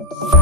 you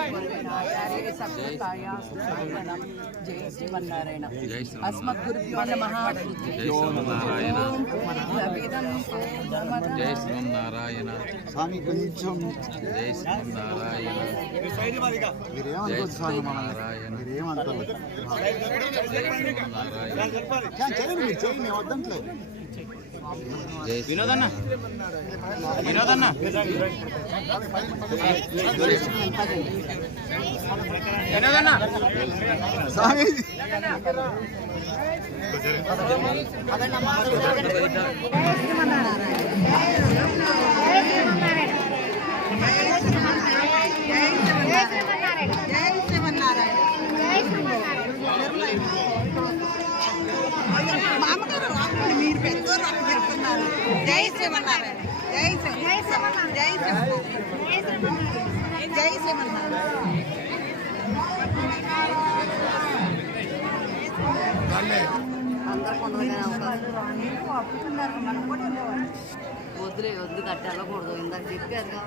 Srimannarayana జై శ్రీ అస్మద్గురుభ్యో నమ జై స్వామి కొంచెం జై శ్రీమన్నారాయణ జై శ్రీమన్నారాయణ మీరేమంటారు? జై శ్రీమన్నారాయణ చెప్పండి మీరు చేయండి మేము వద్దంట్లేదు వినోదన్న. వినోదన్న. వినోదన్న. స్వామి మీరు శ్రీమన్నారాయణ జై శ్రీ జై శ్రీమన్నారాయణ. జై శ్రీమన్నారాయణ. వద్దులే వద్దు కట్టాలకూడదు వెళ్ళకూడదు ఇందాక చెప్పారుగా.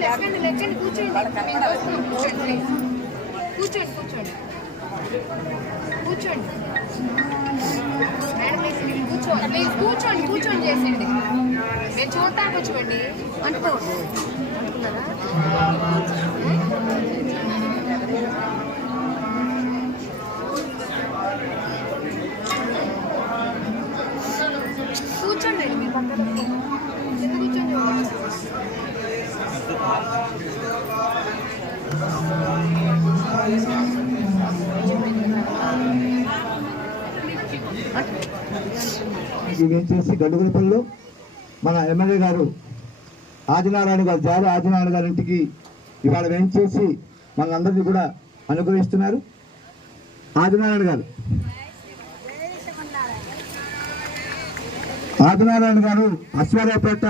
లెక్కండి లెక్కండి కూర్చోండి కూర్చోండి కూర్చోండి కూర్చోండి కూర్చోండి కూర్చోండి ప్లీజ్ కూర్చోండి కూర్చోండి చేసేయండి మేము చూడటానికి వచ్చుకోండి అనుకోండి అనుకున్నారా కూర్చోండి మీరు పక్కన కింద కూర్చోండి వేసేసి గడుగులపల్లిలో మన ఎమ్మెల్యే గారు ఆదినారాయణ గారు జారు ఆదినారాయణ గారి ఇంటికి ఇవాళ వేయించేసి మనందరినీ కూడా అనుగ్రహిస్తున్నారు. ఆదినారాయణ గారు. ఆదినారాయణ గారు అశ్వారావుపేట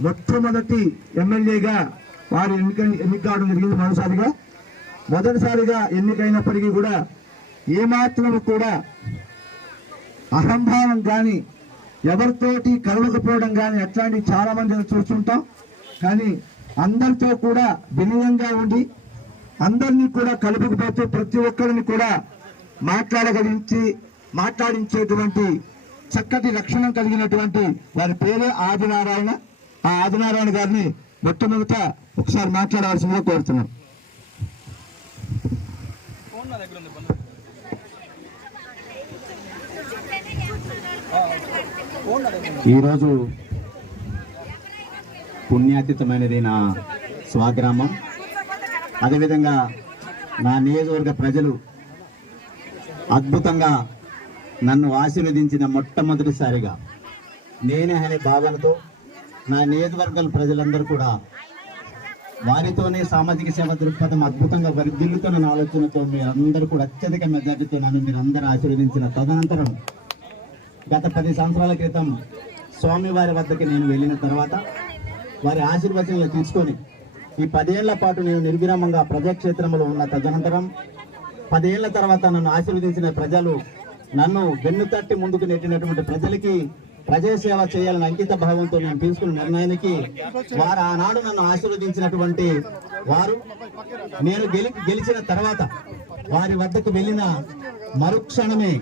మొట్టమొదటి ఎమ్మెల్యేగా వారు ఎన్నిక ఎన్నిక కావడం జరిగింది మొదటిసారిగా. మొదటిసారిగా ఎన్నికైనప్పటికీ కూడా ఏమాత్రం కూడా అహంభావం కానీ ఎవరితోటి కలవకపోవడం కానీ అట్లాంటివి చాలామంది చూస్తుంటాం. కానీ అందరితో కూడా వినయంగా ఉండి అందరినీ కూడా కలుపుకుపోతూ ప్రతి ఒక్కరిని కూడా మాట్లాడగలించి మాట్లాడించేటువంటి చక్కటి లక్షణం కలిగినటువంటి వారి పేరే ఆదినారాయణ. ఆ ఆదినారాయణ గారిని మొట్టమొదట ఒకసారి మాట్లాడవలసిందిగా కోరుతున్నాం. ఈరోజు పుణ్యాతీతమైనది నా స్వగ్రామం. అదేవిధంగా నా నియోజకవర్గ ప్రజలు అద్భుతంగా నన్ను ఆశీర్వదించిన మొట్టమొదటిసారిగా నేనే అనే భావనతో నా నియోజకవర్గాల ప్రజలందరూ కూడా వారితోనే సామాజిక సేవ దృక్పథం అద్భుతంగా వర్ధిల్లుతున్న ఆలోచనతో మీరందరూ కూడా అత్యధిక మెజార్టీతో నన్ను మీరందరూ ఆశీర్వదించిన తదనంతరం గత పది సంవత్సరాల క్రితం స్వామివారి వద్దకి నేను వెళ్ళిన తర్వాత వారి ఆశీర్వచనలు తీసుకొని ఈ పదేళ్ళ పాటు నేను నిర్విరామంగా ప్రజాక్షేత్రంలో ఉన్న తదనంతరం పదేళ్ళ తర్వాత నన్ను ఆశీర్వదించిన ప్రజలు నన్ను వెన్ను తట్టి ముందుకు నెట్టినటువంటి ప్రజలకి ప్రజాసేవ చేయాలని అంకిత భావంతో నేను తీసుకున్న నిర్ణయానికి వారు ఆనాడు నన్ను ఆశీర్వదించినటువంటి వారు. నేను గెలి గెలిచిన తర్వాత వారి వద్దకు వెళ్ళిన మరుక్షణమే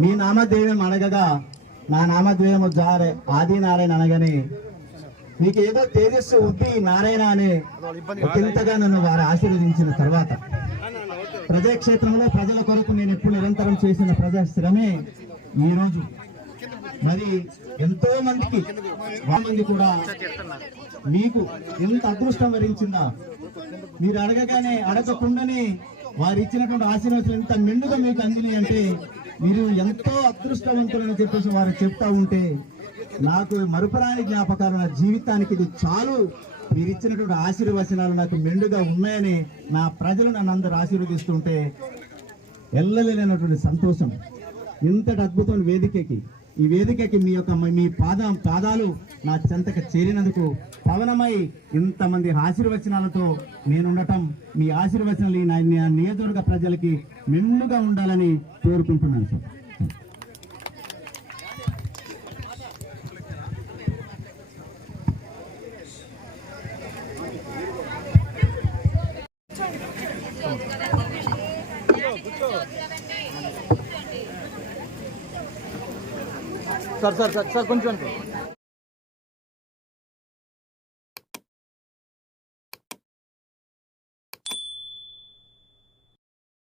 మీ నామధ్యేయం అడగగా నా నామధ్యేయము జారే ఆది నారాయణ అనగానే మీకు ఏదో తేజస్సు ఉంది నారాయణ అనే ఒకంతగా నన్ను వారు ఆశీర్వదించిన తర్వాత ప్రజాక్షేత్రంలో ప్రజల కొరకు నేను ఎప్పుడు నిరంతరం చేసిన ప్రజా శ్రమే ఈరోజు. మరి ఎంతో మందికి మంది కూడా మీకు ఎంత అదృష్టం వరించిందా? మీరు అడగగానే అడగకుండానే వారు ఇచ్చినటువంటి ఆశీర్వచనం ఎంత మెండుగా మీకు అందినాయి అంటే మీరు ఎంతో అదృష్టవంతులని చెప్పేసి వారు చెప్తా ఉంటే నాకు మరుపురాని జ్ఞాపకాలు నా జీవితానికి ఇది చాలు. మీరు ఇచ్చినటువంటి ఆశీర్వచనాలు నాకు మెండుగా ఉన్నాయని నా ప్రజలు నన్ను అందరు ఆశీర్వదిస్తుంటే ఎల్లలేనటువంటి సంతోషం. ఇంతటి అద్భుతమైన వేదికకి ఈ వేదికకి మీ యొక్క మీ పాదం పాదాలు నా చెంతకు చేరినందుకు పవనమై ఇంతమంది ఆశీర్వచనాలతో నేనుండటం మీ ఆశీర్వచనాలు నా నియోజకవర్గ ప్రజలకి మెండుగా ఉండాలని కోరుకుంటున్నాను sir. Sir sir sir sir కొంచెం